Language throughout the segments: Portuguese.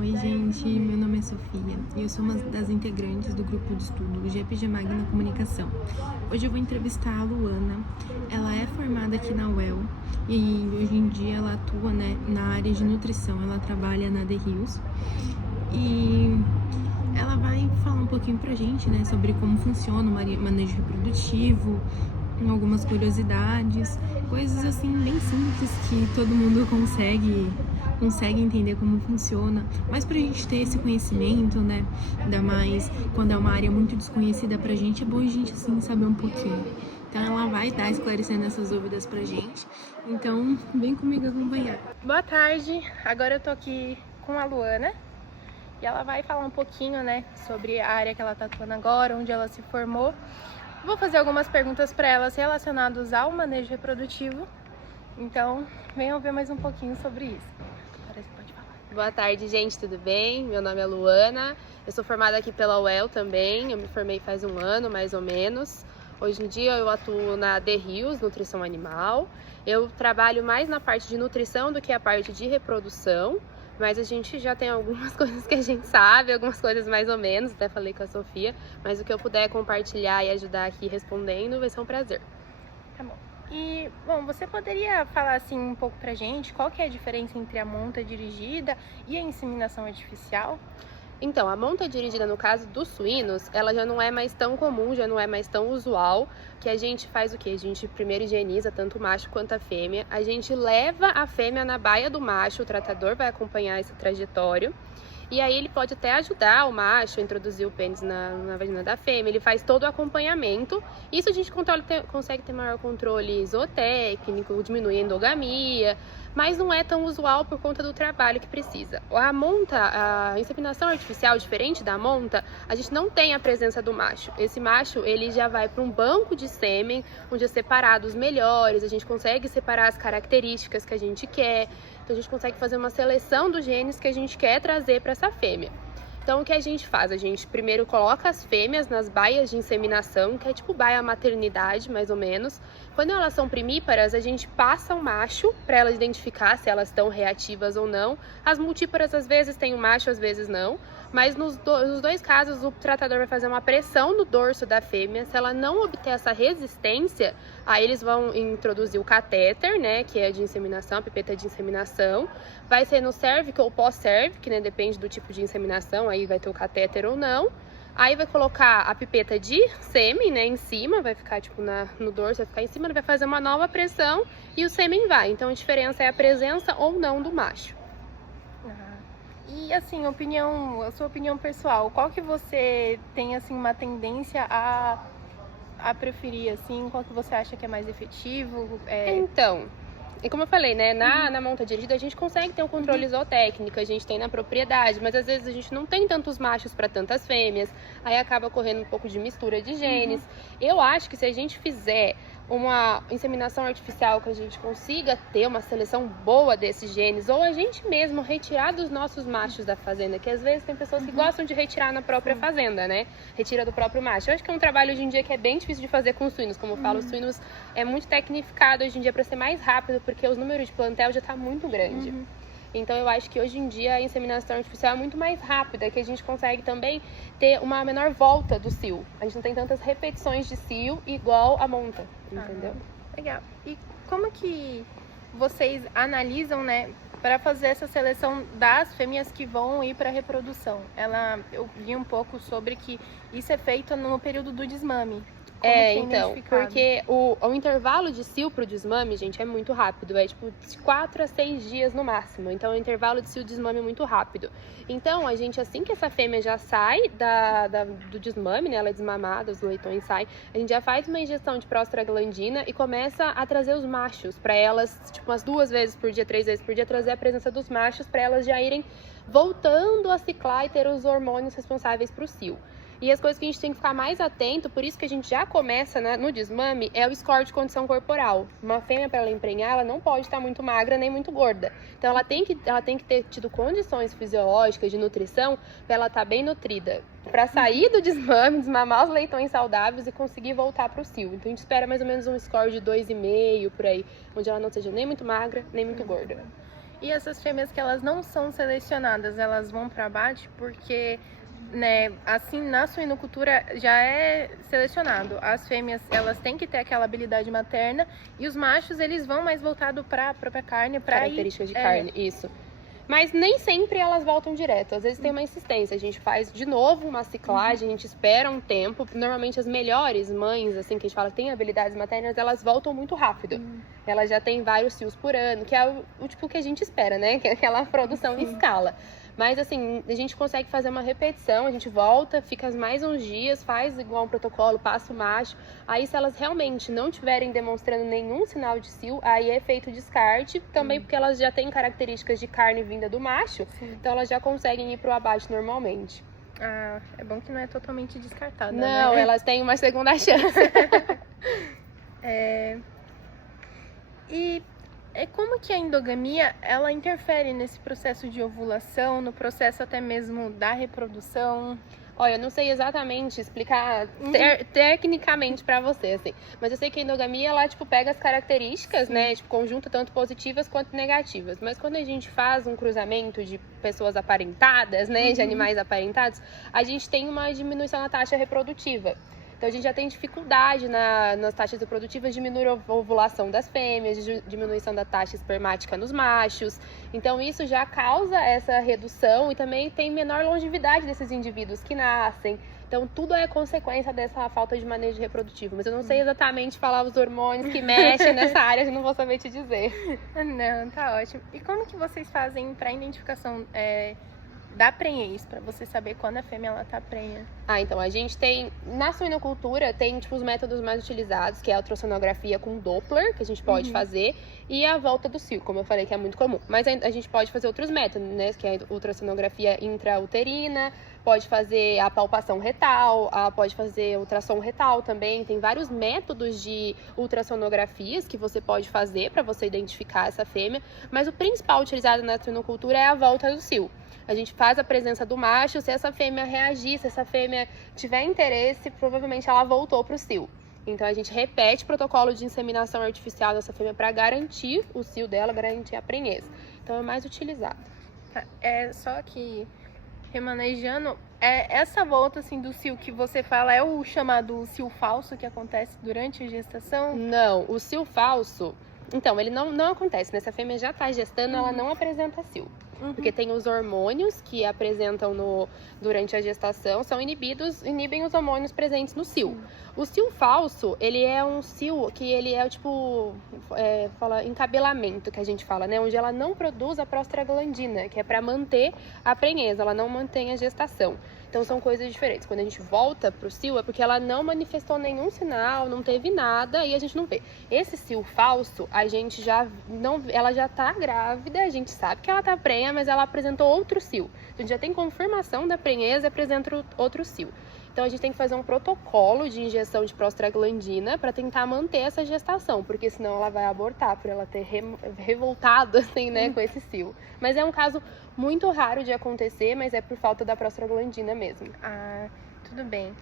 Oi, gente, meu nome é Sofia e eu sou uma das integrantes do grupo de estudo GPG Magna Comunicação. Hoje eu vou entrevistar a Luana. Ela é formada aqui na UEL e hoje em dia ela atua, na área de nutrição. Ela trabalha na The Hills e ela vai falar um pouquinho pra gente, sobre como funciona o manejo reprodutivo, algumas curiosidades, coisas assim bem simples que todo mundo consegue entender como funciona, mas pra gente ter esse conhecimento, ainda mais quando é uma área muito desconhecida pra gente, é bom a gente assim saber um pouquinho. Então ela vai estar esclarecendo essas dúvidas pra gente, então vem comigo acompanhar. Boa tarde, agora eu tô aqui com a Luana e ela vai falar um pouquinho, sobre a área que ela tá atuando agora, onde ela se formou. Vou fazer algumas perguntas para elas relacionadas ao manejo reprodutivo, então venham ver mais um pouquinho sobre isso. Agora você pode falar. Boa tarde, gente, tudo bem? Meu nome é Luana, eu sou formada aqui pela UEL também, eu me formei faz um ano, mais ou menos. Hoje em dia eu atuo na The Hills, Nutrição Animal. Eu trabalho mais na parte de nutrição do que a parte de reprodução, mas a gente já tem algumas coisas que a gente sabe, algumas coisas mais ou menos, até falei com a Sofia, mas o que eu puder compartilhar e ajudar aqui respondendo vai ser um prazer. Tá bom. E, bom, você poderia falar assim um pouco pra gente qual que é a diferença entre a monta dirigida e a inseminação artificial? Então, a monta dirigida no caso dos suínos, ela já não é mais tão comum, já não é mais tão usual, que a gente faz o quê? A gente primeiro higieniza tanto o macho quanto a fêmea, a gente leva a fêmea na baia do macho, o tratador vai acompanhar esse trajetório, e aí ele pode até ajudar o macho a introduzir o pênis na vagina da fêmea, ele faz todo o acompanhamento. Isso a gente consegue ter maior controle zootécnico, diminuir a endogamia, mas não é tão usual por conta do trabalho que precisa. A inseminação artificial, diferente da monta, a gente não tem a presença do macho. Esse macho, ele já vai para um banco de sêmen, onde é separado os melhores, a gente consegue separar as características que a gente quer, então a gente consegue fazer uma seleção dos genes que a gente quer trazer para essa fêmea. Então o que a gente faz? A gente primeiro coloca as fêmeas nas baias de inseminação, que é tipo baia maternidade, mais ou menos. Quando elas são primíparas, a gente passa o macho para elas identificar se elas estão reativas ou não. As multíparas às vezes tem o macho, às vezes não. Mas nos dois casos o tratador vai fazer uma pressão no dorso da fêmea. Se ela não obter essa resistência, aí eles vão introduzir o catéter, que é de inseminação, a pipeta de inseminação. Vai ser no cervic ou pós-cervic, depende do tipo de inseminação, aí vai ter o catéter ou não. Aí vai colocar a pipeta de sêmen, em cima, vai ficar tipo no dorso, vai ficar em cima, vai fazer uma nova pressão e o sêmen vai. Então a diferença é a presença ou não do macho. E assim, a sua opinião pessoal, qual que você tem assim uma tendência a preferir, assim, qual que você acha que é mais efetivo? Então, e como eu falei, na monta dirigida a gente consegue ter um controle zootécnico, a gente tem na propriedade, mas às vezes a gente não tem tantos machos para tantas fêmeas, aí acaba ocorrendo um pouco de mistura de genes. Eu acho que se a gente fizer uma inseminação artificial, que a gente consiga ter uma seleção boa desses genes, ou a gente mesmo retirar dos nossos machos da fazenda, que às vezes tem pessoas que gostam de retirar na própria fazenda, retira do próprio macho. Eu acho que é um trabalho hoje em dia que é bem difícil de fazer com os suínos, como eu falo, os suínos é muito tecnificado hoje em dia para ser mais rápido, porque os números de plantel já está muito grande. Então eu acho que hoje em dia a inseminação artificial é muito mais rápida, que a gente consegue também ter uma menor volta do cio. A gente não tem tantas repetições de cio igual a monta, entendeu? Legal. E como que vocês analisam, para fazer essa seleção das fêmeas que vão ir para a reprodução? Eu vi um pouco sobre que isso é feito no período do desmame. Então, porque o intervalo de cio pro desmame, gente, é muito rápido, é tipo de 4 a 6 dias no máximo, então o intervalo de cio desmame é muito rápido. Então, a gente, assim que essa fêmea já sai do desmame, ela é desmamada, os leitões saem, a gente já faz uma injeção de prostaglandina e começa a trazer os machos, para elas, tipo, umas 2 vezes por dia, 3 vezes por dia, trazer a presença dos machos, para elas já irem voltando a ciclar e ter os hormônios responsáveis pro cio. E as coisas que a gente tem que ficar mais atento, por isso que a gente já começa no desmame, é o score de condição corporal. Uma fêmea, para ela emprenhar, ela não pode estar muito magra nem muito gorda. Então ela tem que ter tido condições fisiológicas de nutrição para ela estar bem nutrida, para sair do desmame, desmamar os leitões saudáveis e conseguir voltar para o cio. Então a gente espera mais ou menos um score de 2,5 por aí, onde ela não seja nem muito magra nem muito gorda. E essas fêmeas que elas não são selecionadas, elas vão para abate porque, né, assim, na suinocultura já é selecionado. As fêmeas, elas têm que ter aquela habilidade materna e os machos, eles vão mais voltado para a própria carne, para Características de carne, isso. Mas nem sempre elas voltam direto. Às vezes tem uma insistência. A gente faz de novo uma ciclagem, a gente espera um tempo. Normalmente as melhores mães, assim, que a gente fala que têm habilidades maternas, elas voltam muito rápido. Elas já têm vários cios por ano, que é o tipo que a gente espera, né? Que é aquela produção em escala. Mas assim, a gente consegue fazer uma repetição, a gente volta, fica mais uns dias, faz igual um protocolo, passa o macho. Aí se elas realmente não estiverem demonstrando nenhum sinal de cio, aí é feito descarte, também porque elas já têm características de carne vinda do macho, então elas já conseguem ir pro abate normalmente. Ah, é bom que não é totalmente descartada, Não, né? elas têm uma segunda chance. E como que a endogamia, ela interfere nesse processo de ovulação, no processo até mesmo da reprodução? Olha, eu não sei exatamente explicar tecnicamente pra você, assim. Mas eu sei que a endogamia, ela, tipo, pega as características, né? Tipo, conjunta tanto positivas quanto negativas. Mas quando a gente faz um cruzamento de pessoas aparentadas, né? De animais aparentados, a gente tem uma diminuição na taxa reprodutiva. Então, a gente já tem dificuldade nas taxas reprodutivas, diminuir a ovulação das fêmeas, diminuição da taxa espermática nos machos. Então, isso já causa essa redução e também tem menor longevidade desses indivíduos que nascem. Então, tudo é consequência dessa falta de manejo reprodutivo. Mas eu não sei exatamente falar os hormônios que mexem nessa área, eu não vou saber te dizer. Não, tá ótimo. E como que vocês fazem para identificação da prenhez, para você saber quando a fêmea ela tá prenha? Então, a gente tem, na suinocultura, tem tipo os métodos mais utilizados, que é a ultrassonografia com Doppler, que a gente pode fazer, e a volta do cio, como eu falei, que é muito comum. Mas a gente pode fazer outros métodos, né, que é a ultrassonografia intrauterina, pode fazer a palpação retal, pode fazer ultrassom retal também. Tem vários métodos de ultrassonografias que você pode fazer para você identificar essa fêmea, mas o principal utilizado na suinocultura é a volta do cio. A gente faz a presença do macho, se essa fêmea reagir, se essa fêmea tiver interesse, provavelmente ela voltou para o cio. Então a gente repete o protocolo de inseminação artificial dessa fêmea para garantir o cio dela, garantir a prenhez. Então é mais utilizado. É só que, remanejando, essa volta assim do cio que você fala é o chamado cio falso que acontece durante a gestação? Não, o cio falso, então, ele não acontece, né? Se a fêmea já está gestando, ela não apresenta cio. Porque tem os hormônios que apresentam durante a gestação, inibem os hormônios presentes no cio. O cio falso, ele é um cio que ele é tipo, encabelamento, que a gente fala, né? Onde ela não produz a prostaglandina, que é para manter a prenhez, ela não mantém a gestação. Então são coisas diferentes. Quando a gente volta pro cio é porque ela não manifestou nenhum sinal, não teve nada e a gente não vê. Esse cio falso, a gente ela já tá grávida, a gente sabe que ela tá prenha, mas ela apresentou outro cio. Então, a gente já tem confirmação da prenhez e apresenta outro cio. Então a gente tem que fazer um protocolo de injeção de prostaglandina para tentar manter essa gestação, porque senão ela vai abortar por ela ter revoltado assim, né, com esse cio. Mas é um caso muito raro de acontecer, mas é por falta da prostaglandina mesmo. Ah, tudo bem.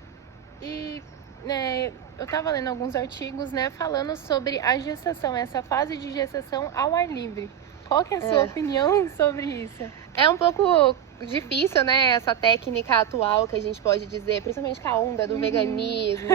E né, eu tava lendo alguns artigos, né, falando sobre a gestação, essa fase de gestação ao ar livre. Qual que é a sua opinião sobre isso? É um pouco difícil, né, essa técnica atual que a gente pode dizer, principalmente com a onda do veganismo,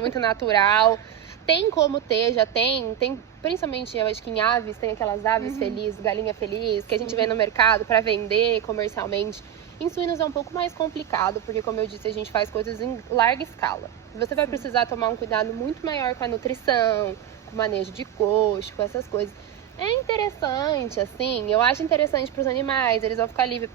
muito natural. Tem como ter, já tem principalmente, eu acho que em aves, tem aquelas aves felizes, galinha feliz, que a gente vê no mercado para vender comercialmente. Em suínos é um pouco mais complicado, porque como eu disse, a gente faz coisas em larga escala. Você vai precisar tomar um cuidado muito maior com a nutrição, com o manejo de coxo, com essas coisas. É interessante, assim, eu acho interessante para os animais, eles vão ficar livres,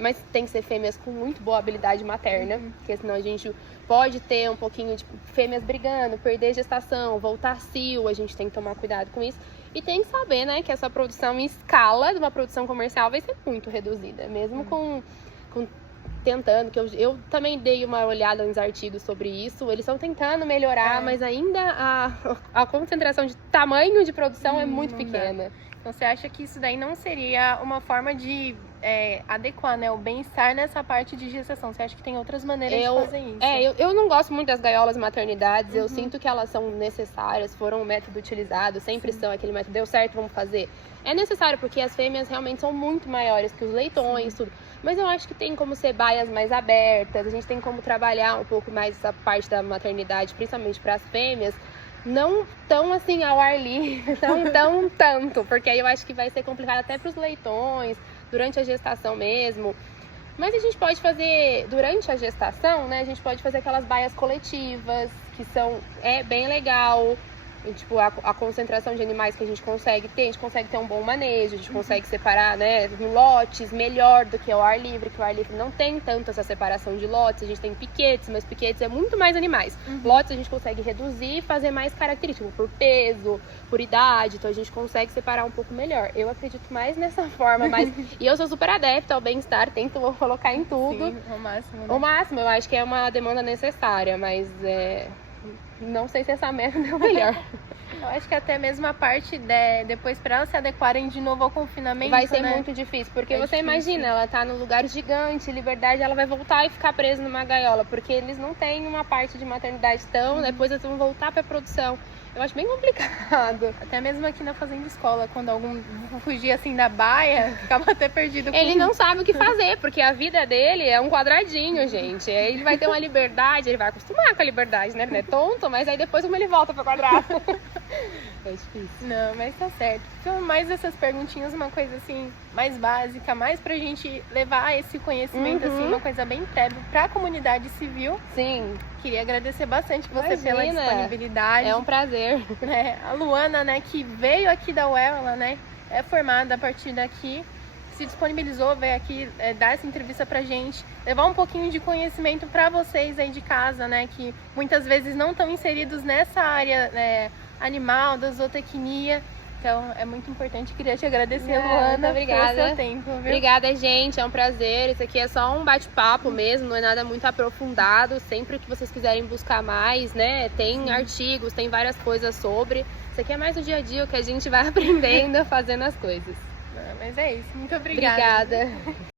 mas tem que ser fêmeas com muito boa habilidade materna, porque senão a gente pode ter um pouquinho de fêmeas brigando, perder gestação, voltar cio, a gente tem que tomar cuidado com isso. E tem que saber, né, que essa produção em escala de uma produção comercial vai ser muito reduzida, mesmo com tentando, que eu também dei uma olhada nos artigos sobre isso, eles estão tentando melhorar, mas ainda a concentração de tamanho de produção é muito pequena. Então você acha que isso daí não seria uma forma de adequar, né, o bem-estar nessa parte de gestação? Você acha que tem outras maneiras de fazer isso? Eu não gosto muito das gaiolas maternidades, eu sinto que elas são necessárias, foram um método utilizado, sempre são aquele método, deu certo, vamos fazer. É necessário, porque as fêmeas realmente são muito maiores que os leitões, tudo. Mas eu acho que tem como ser baias mais abertas, a gente tem como trabalhar um pouco mais essa parte da maternidade, principalmente para as fêmeas, não tão assim ao ar livre, tanto, porque aí eu acho que vai ser complicado até para os leitões, durante a gestação mesmo. Mas a gente pode fazer, durante a gestação, né, a gente pode fazer aquelas baias coletivas, que é bem legal. E, tipo, a concentração de animais que a gente consegue ter um bom manejo, a gente consegue separar, né, em lotes melhor do que o ar livre, que o ar livre não tem tanto essa separação de lotes, a gente tem piquetes, mas piquetes é muito mais animais. Lotes a gente consegue reduzir e fazer mais característico, por peso, por idade, então a gente consegue separar um pouco melhor. Eu acredito mais nessa forma, e eu sou super adepta ao bem-estar, tento colocar em tudo. Sim, ao máximo, né? O máximo, eu acho que é uma demanda necessária, mas não sei se essa método é o melhor. Eu acho que até mesmo a parte depois para elas se adequarem de novo ao confinamento vai ser né? muito difícil, porque você difícil. Imagina, ela tá num lugar gigante, liberdade, ela vai voltar e ficar presa numa gaiola, porque eles não têm uma parte de maternidade depois eles vão voltar pra produção. Eu acho bem complicado. Até mesmo aqui na fazenda escola, quando algum fugia assim da baia, ficava até perdido. Ele não sabe o que fazer, porque a vida dele é um quadradinho, gente. Aí ele vai ter uma liberdade, ele vai acostumar com a liberdade, né? Ele não é tonto, mas aí depois como ele volta pro quadrado. É difícil. Não, mas tá certo. Então, mais essas perguntinhas, uma coisa assim, mais básica, mais pra gente levar esse conhecimento, assim, uma coisa bem prévia pra comunidade civil. Sim. Queria agradecer bastante você pela disponibilidade. É um prazer. A Luana, né, que veio aqui da UEL, ela, né, é formada a partir daqui, se disponibilizou, veio aqui dar essa entrevista pra gente, levar um pouquinho de conhecimento pra vocês aí de casa, né, que muitas vezes não estão inseridos nessa área animal, da zootecnia. Então, é muito importante. Queria te agradecer, Luana, obrigada. pelo seu tempo. Viu? Obrigada, gente. É um prazer. Isso aqui é só um bate-papo mesmo, não é nada muito aprofundado. Sempre que vocês quiserem buscar mais, né? Tem artigos, tem várias coisas sobre. Isso aqui é mais o dia a dia, o que a gente vai aprendendo, fazendo as coisas. Mas é isso. Muito obrigada. Obrigada.